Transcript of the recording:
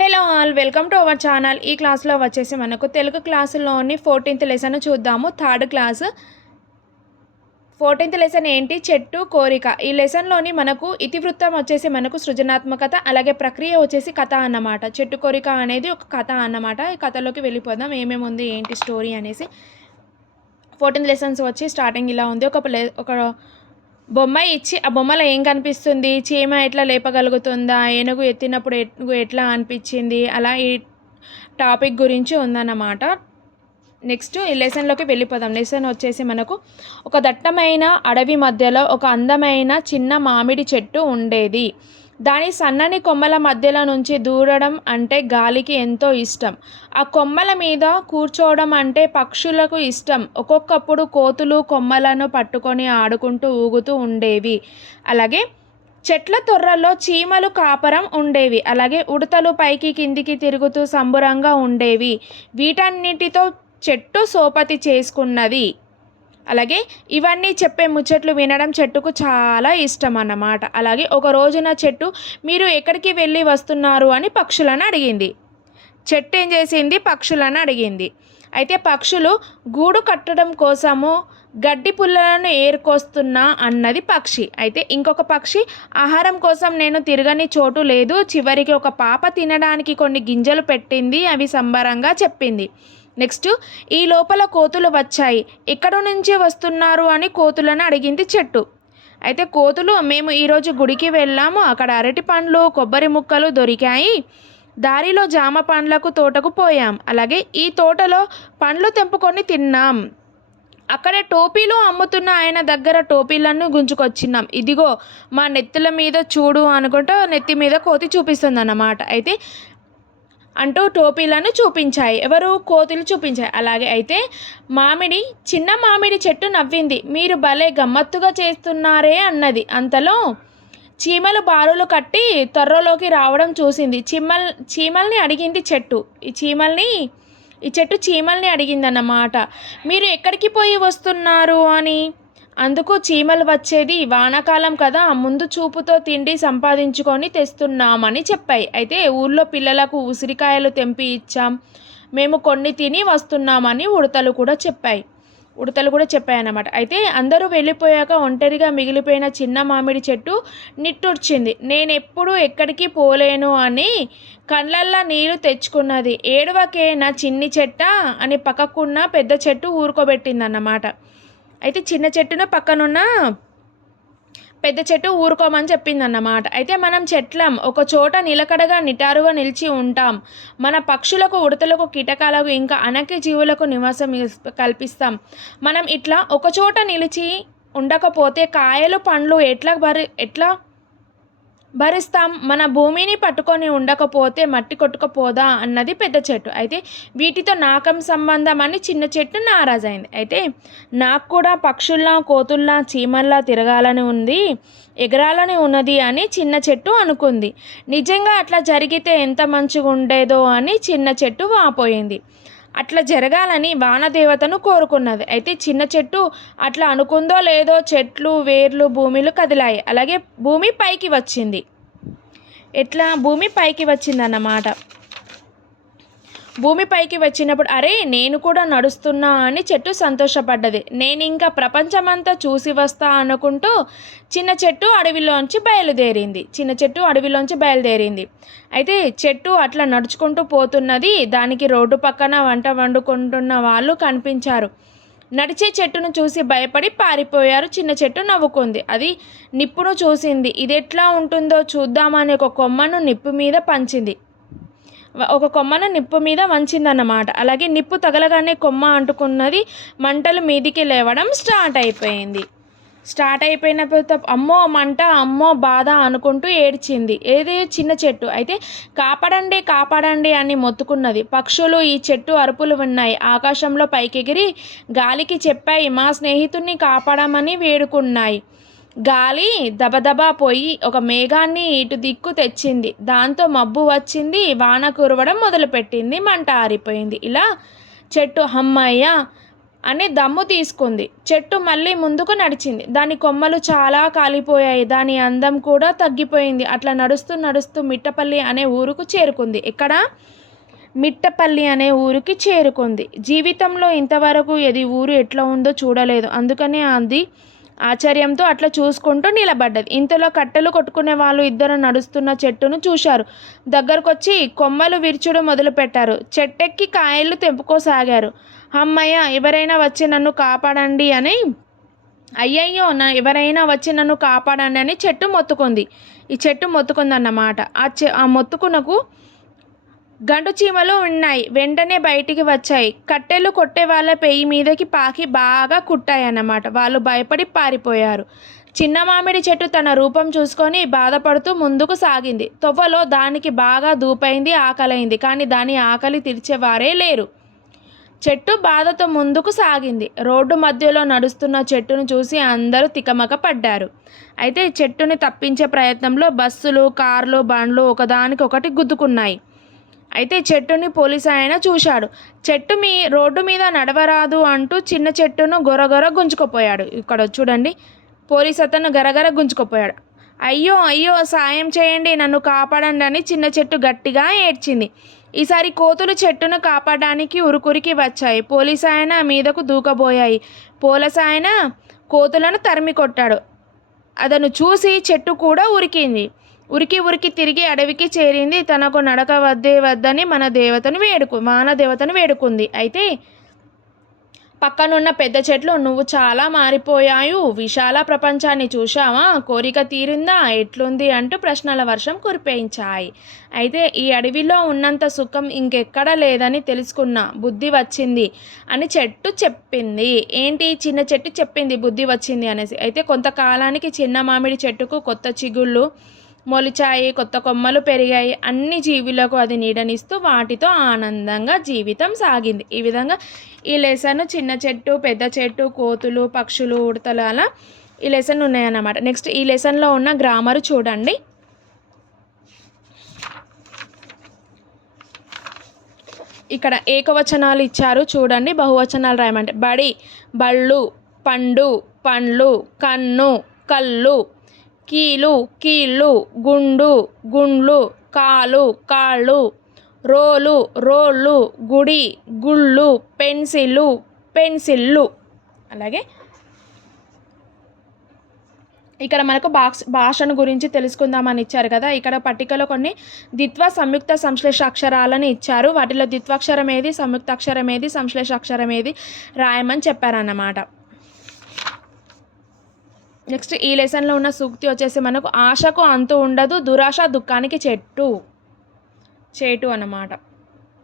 Hello all welcome to our channel. ఈ క్లాస్లో వచ్చేసి మనకు తెలుగు క్లాసులోని 14th లెసన్ చూద్దాము. థర్డ్ క్లాస్ 14th లెసన్ ఏంటి? చెట్టు కోరిక. ఈ లెసన్లోని మనకు ఇతివృత్తం వచ్చేసి మనకు సృజనాత్మకత, అలాగే ప్రక్రియ వచ్చేసి కథ అన్నమాట. చెట్టు కోరిక అనేది ఒక కథ అన్నమాట. ఈ కథలోకి వెళ్ళిపోదాం, ఏమేమి ఉంది ఏంటి స్టోరీ అనేసి. 14th లెసన్స్ వచ్చి స్టార్టింగ్ ఇలా ఉంది. ఒక బొమ్మ ఇచ్చి ఆ బొమ్మలో ఏం కనిపిస్తుంది, చీమ ఎట్లా లేపగలుగుతుందా, ఏనుగు ఎత్తినప్పుడు ఎట్లా అనిపించింది, అలా ఈ టాపిక్ గురించి ఉందన్నమాట. నెక్స్ట్ ఈ లెసన్లోకి వెళ్ళిపోదాం. లెసన్ వచ్చేసి మనకు ఒక దట్టమైన అడవి మధ్యలో ఒక అందమైన చిన్న మామిడి చెట్టు ఉండేది. దాని సన్నని కొమ్మల మధ్యలో నుంచి దూరడం అంటే గాలికి ఎంతో ఇష్టం. ఆ కొమ్మల మీద కూర్చోవడం అంటే పక్షులకు ఇష్టం. ఒక్కొక్కప్పుడు కోతులు కొమ్మలను పట్టుకొని ఆడుకుంటూ ఊగుతూ ఉండేవి. అలాగే చెట్ల తొర్రల్లో చీమలు కాపరం ఉండేవి. అలాగే ఉడతలు పైకి కిందికి తిరుగుతూ సంబురంగా ఉండేవి. వీటన్నిటితో చెట్టు సోపతి చేసుకున్నది. అలాగే ఇవన్నీ చెప్పే ముచ్చట్లు వినడం చెట్టుకు చాలా ఇష్టం అన్నమాట. అలాగే ఒక రోజున చెట్టు, మీరు ఎక్కడికి వెళ్ళి వస్తున్నారు అని పక్షులను అడిగింది. చెట్టు ఏం చేసింది? పక్షులను అడిగింది. అయితే పక్షులు గూడు కట్టడం కోసము గడ్డి పుల్లలను ఏరుకొస్తున్నా అన్నది పక్షి. అయితే ఇంకొక పక్షి, ఆహారం కోసం నేను తిరగని చోటు లేదు, చివరికి ఒక పాప తినడానికి కొన్ని గింజలు పెట్టింది, అవి సంబరంగా చెప్పింది. నెక్స్ట్, ఈ లోపల కోతులు వచ్చాయి. ఎక్కడ నుంచి వస్తున్నారు అని కోతులను అడిగింది చెట్టు. అయితే కోతులు, మేము ఈరోజు గుడికి వెళ్ళాము, అక్కడ అరటి పండ్లు కొబ్బరి ముక్కలు దొరికాయి, దారిలో జామ పండ్లకు తోటకు పోయాం, అలాగే ఈ తోటలో పండ్లు తెంపుకొని తిన్నాం, అక్కడే టోపీలు అమ్ముతున్న ఆయన దగ్గర టోపీలను గుంజుకొచ్చినాం, ఇదిగో మా నెత్తుల మీద చూడు అనుకుంటూ నెత్తి మీద కోతి చూపిస్తుంది అన్నమాట. అయితే అంటూ టోపీలను చూపించాయి. ఎవరు? కోతులు చూపించాయి. అలాగే అయితే చిన్న మామిడి చెట్టు నవ్వింది. మీరు భలే గమ్మత్తుగా చేస్తున్నారే అన్నది. అంతలో చీమలు బారులు కట్టి త్వరలోకి రావడం చూసింది. చీమల్ని అడిగింది చెట్టు. ఈ చెట్టు చీమల్ని అడిగిందన్నమాట, మీరు ఎక్కడికి పోయి వస్తున్నారు అని. అందుకు చీమలు, వచ్చేది వానాకాలం కదా, ముందు చూపుతో తిండి సంపాదించుకొని తెస్తున్నామని చెప్పాయి. అయితే ఊళ్ళో పిల్లలకు ఉసిరికాయలు తెంపి ఇచ్చాం, మేము కొన్ని తిని వస్తున్నామని ఉడతలు కూడా చెప్పాయి అన్నమాట. అయితే అందరూ వెళ్ళిపోయాక ఒంటరిగా మిగిలిపోయిన చిన్న మామిడి చెట్టు నిట్టూర్చింది. నేనెప్పుడు ఎక్కడికి పోలేను అని కళ్ళల్లో నీళ్లు తెచ్చుకున్నది. ఏడవకే నా చిన్ని చెట్ట అని పక్కకున్న పెద్ద చెట్టు ఊరుకోబెట్టిందన్నమాట. అయితే చిన్న చెట్టును పక్కనున్న పెద్ద చెట్టు ఊరుకోమని చెప్పిందన్నమాట. అయితే మనం చెట్లం, ఒక చోట నిలకడగా నిటారుగా నిలిచి ఉంటాం. మన పక్షులకు, ఉడతలకు, కీటకాలకు, ఇంకా అనేక జీవులకు నివాసం కల్పిస్తాం. మనం ఇట్లా ఒక చోట నిలిచి ఉండకపోతే కాయలు పండ్లు ఎట్లా భరిస్తాం? మన భూమిని పట్టుకొని ఉండకపోతే మట్టి కొట్టుకపోదా అన్నది పెద్ద చెట్టు. అయితే వీటితో నాకం సంబంధం అని చిన్న చెట్టు నారాజైంది. అయితే నాకు కూడా పక్షుల్లా, కోతుల్లా, చీమల్లా తిరగాలని ఉంది, ఎగరాలని ఉన్నది అని చిన్న చెట్టు అనుకుంది. నిజంగా అట్లా జరిగితే ఎంత మంచిగా ఉండేదో అని చిన్న చెట్టు వాపోయింది. అట్లా జరగాలని వానదేవతను కోరుకున్నది. అయితే చిన్న చెట్టు అట్లా అనుకుందో లేదో చెట్లు వేర్లు భూమిలో కదిలాయి. అలాగే భూమి పైకి వచ్చింది. భూమి పైకి వచ్చిందన్నమాట. భూమి పైకి వచ్చినప్పుడు, అరే నేను కూడా నడుస్తున్నా అని చెట్టు సంతోషపడ్డది. నేను ఇంకా ప్రపంచమంతా చూసి వస్తా అనుకుంటూ చిన్న చెట్టు అడవిలోంచి బయలుదేరింది. అయితే చెట్టు అట్లా నడుచుకుంటూ పోతున్నది. దానికి రోడ్డు పక్కన వంట వండుకుంటున్న వాళ్ళు కనిపించారు. నడిచే చెట్టును చూసి భయపడి పారిపోయారు. చిన్న చెట్టు నవ్వుకుంది. అది నిప్పును చూసింది. ఇది ఎట్లా ఉంటుందో చూద్దామని ఒక కొమ్మను నిప్పు మీద వంచిందన్నమాట. అలాగే నిప్పు తగలగానే కొమ్మ అంటుకున్నది. మంటలు మీదికి లేవడం స్టార్ట్ అయిపోయిన అమ్మో మంట, అమ్మో బాధ అనుకుంటూ ఏడ్చింది. ఏది? చిన్న చెట్టు. అయితే కాపాడండి అని మొత్తుకున్నది. పక్షులు ఈ చెట్టు అరుపులు విన్నాయి. ఆకాశంలో పైకెగిరి గాలికి చెప్పాయి, మా స్నేహితుడిని కాపాడమని వేడుకున్నాయి. గాలి దబదబా పోయి ఒక మేఘాన్ని ఇటు దిక్కు తెచ్చింది. దాంతో మబ్బు వచ్చింది, వాన కురవడం మొదలుపెట్టింది, మంట ఆరిపోయింది. ఇలా చెట్టు, అమ్మయ్య అని దమ్ము తీసుకుంది. చెట్టు మళ్ళీ ముందుకు నడిచింది. దాని కొమ్మలు చాలా కాలిపోయాయి. దాని అందం కూడా తగ్గిపోయింది. అట్లా నడుస్తూ నడుస్తూ మిట్టపల్లి అనే ఊరుకు చేరుకుంది. ఇక్కడ మిట్టపల్లి అనే ఊరికి చేరుకుంది. జీవితంలో ఇంతవరకు ఇది ఊరు ఎట్లా ఉందో చూడలేదు. అందుకనే అది ఆశ్చర్యంతో అట్లా చూసుకుంటూ నిలబడ్డది. ఇంతలో కట్టెలు కొట్టుకునే వాళ్ళు ఇద్దరు నడుస్తున్న చెట్టును చూశారు. దగ్గరకొచ్చి కొమ్మలు విరుచుడు మొదలుపెట్టారు. చెట్టెక్కి కాయలు తెంపుకోసాగారు. అమ్మయ్య, ఎవరైనా వచ్చి నన్ను కాపాడండి అని అయ్యయ్యో ఎవరైనా వచ్చి నన్ను కాపాడండి అని చెట్టు మొత్తుకుంది. ఈ చెట్టు మొత్తుకుందన్నమాట. ఆ మొత్తుకునకు గండు చీమలు ఉన్నాయి. వెంటనే బయటికి వచ్చాయి. కట్టెలు కొట్టే వాళ్ళ పెయి మీదకి పాకి బాగా కుట్టాయన్నమాట. వాళ్ళు భయపడి పారిపోయారు. చిన్న మామిడి చెట్టు తన రూపం చూసుకొని బాధపడుతూ ముందుకు సాగింది. తొవ్వలో దానికి బాగా దూపైంది, ఆకలైంది. కానీ దాని ఆకలి తీర్చేవారే లేరు. చెట్టు బాధతో ముందుకు సాగింది. రోడ్డు మధ్యలో నడుస్తున్న చెట్టును చూసి అందరూ తికమక పడ్డారు. అయితే చెట్టుని తప్పించే ప్రయత్నంలో బస్సులు, కార్లు, బండ్లు ఒకదానికొకటి గుద్దుకున్నాయి. అయితే చెట్టుని పోలీసు ఆయన చూశాడు. రోడ్డు మీద నడవరాదు అంటూ చిన్న చెట్టును గొరగొర గుంజుకుపోయాడు. ఇక్కడ చూడండి, పోలీసు అతను గరగర గుంజుకుపోయాడు. అయ్యో అయ్యో, సాయం చేయండి, నన్ను కాపాడండి అని చిన్న చెట్టు గట్టిగా ఏడ్చింది. ఈసారి కోతులు చెట్టును కాపాడడానికి ఉరుకురికి వచ్చాయి. పోలీసు ఆయన మీదకు దూకబోయాయి. పోలీసు ఆయన కోతులను తరిమి కొట్టాడు. అతను చూసి చెట్టు కూడా ఉరికి ఉరికి తిరిగి అడవికి చేరింది. తనకు నడక వద్దని వానదేవతను వేడుకుంది. అయితే పక్కనున్న పెద్ద చెట్లు, నువ్వు చాలా మారిపోయావు, విశాల ప్రపంచాన్ని చూశావా, కోరిక తీరిందా, ఎట్లుంది అంటూ ప్రశ్నల వర్షం కురిపించాయి. అయితే ఈ అడవిలో ఉన్నంత సుఖం ఇంకెక్కడా లేదని తెలుసుకున్నా, బుద్ధి వచ్చింది అని చెట్టు చెప్పింది. ఏంటి, చిన్న చెట్టు చెప్పింది బుద్ధి వచ్చింది అనేసి. అయితే కొంతకాలానికి చిన్న మామిడి చెట్టుకు కొత్త చిగుళ్ళు మొలిచాయి, కొత్త కొమ్మలు పెరిగాయి. అన్ని జీవులకు అది నీడనిస్తూ వాటితో ఆనందంగా జీవితం సాగింది. ఈ విధంగా ఈ లెసన్ చిన్న చెట్టు, పెద్ద చెట్టు, కోతులు, పక్షులు, ఉడతలు అలా ఈ లెసన్ ఉన్నాయన్నమాట. నెక్స్ట్ ఈ లెసన్లో ఉన్న గ్రామర్ చూడండి. ఇక్కడ ఏకవచనాలు ఇచ్చారు చూడండి, బహువచనాలు రాయమంటే బడి, బళ్ళు, పండు, పండ్లు, కన్ను, కళ్ళు, కీలు, కీళ్ళు, గుండు, గుండ్లు, కాలు, కాళ్ళు, రోలు, రోళ్ళు, గుడి, గుళ్ళు, పెన్సిళ్ళు, పెన్సిళ్ళు. అలాగే ఇక్కడ మనకు భాషను గురించి తెలుసుకుందామని ఇచ్చారు కదా. ఇక్కడ పట్టికలో కొన్ని ద్విత్వ సంయుక్త సంశ్లేష అక్షరాలను ఇచ్చారు. వాటిలో ద్విత్వాక్షరం ఏది, సంయుక్తాక్షరం ఏది, సంశ్లేష అక్షరం ఏది రాయమని చెప్పారన్నమాట. నెక్స్ట్ ఈ లెసన్లో ఉన్న సూక్తి వచ్చేసి మనకు ఆశకు అంతు ఉండదు, దురాశ దుఃఖానికి చేటు అన్నమాట.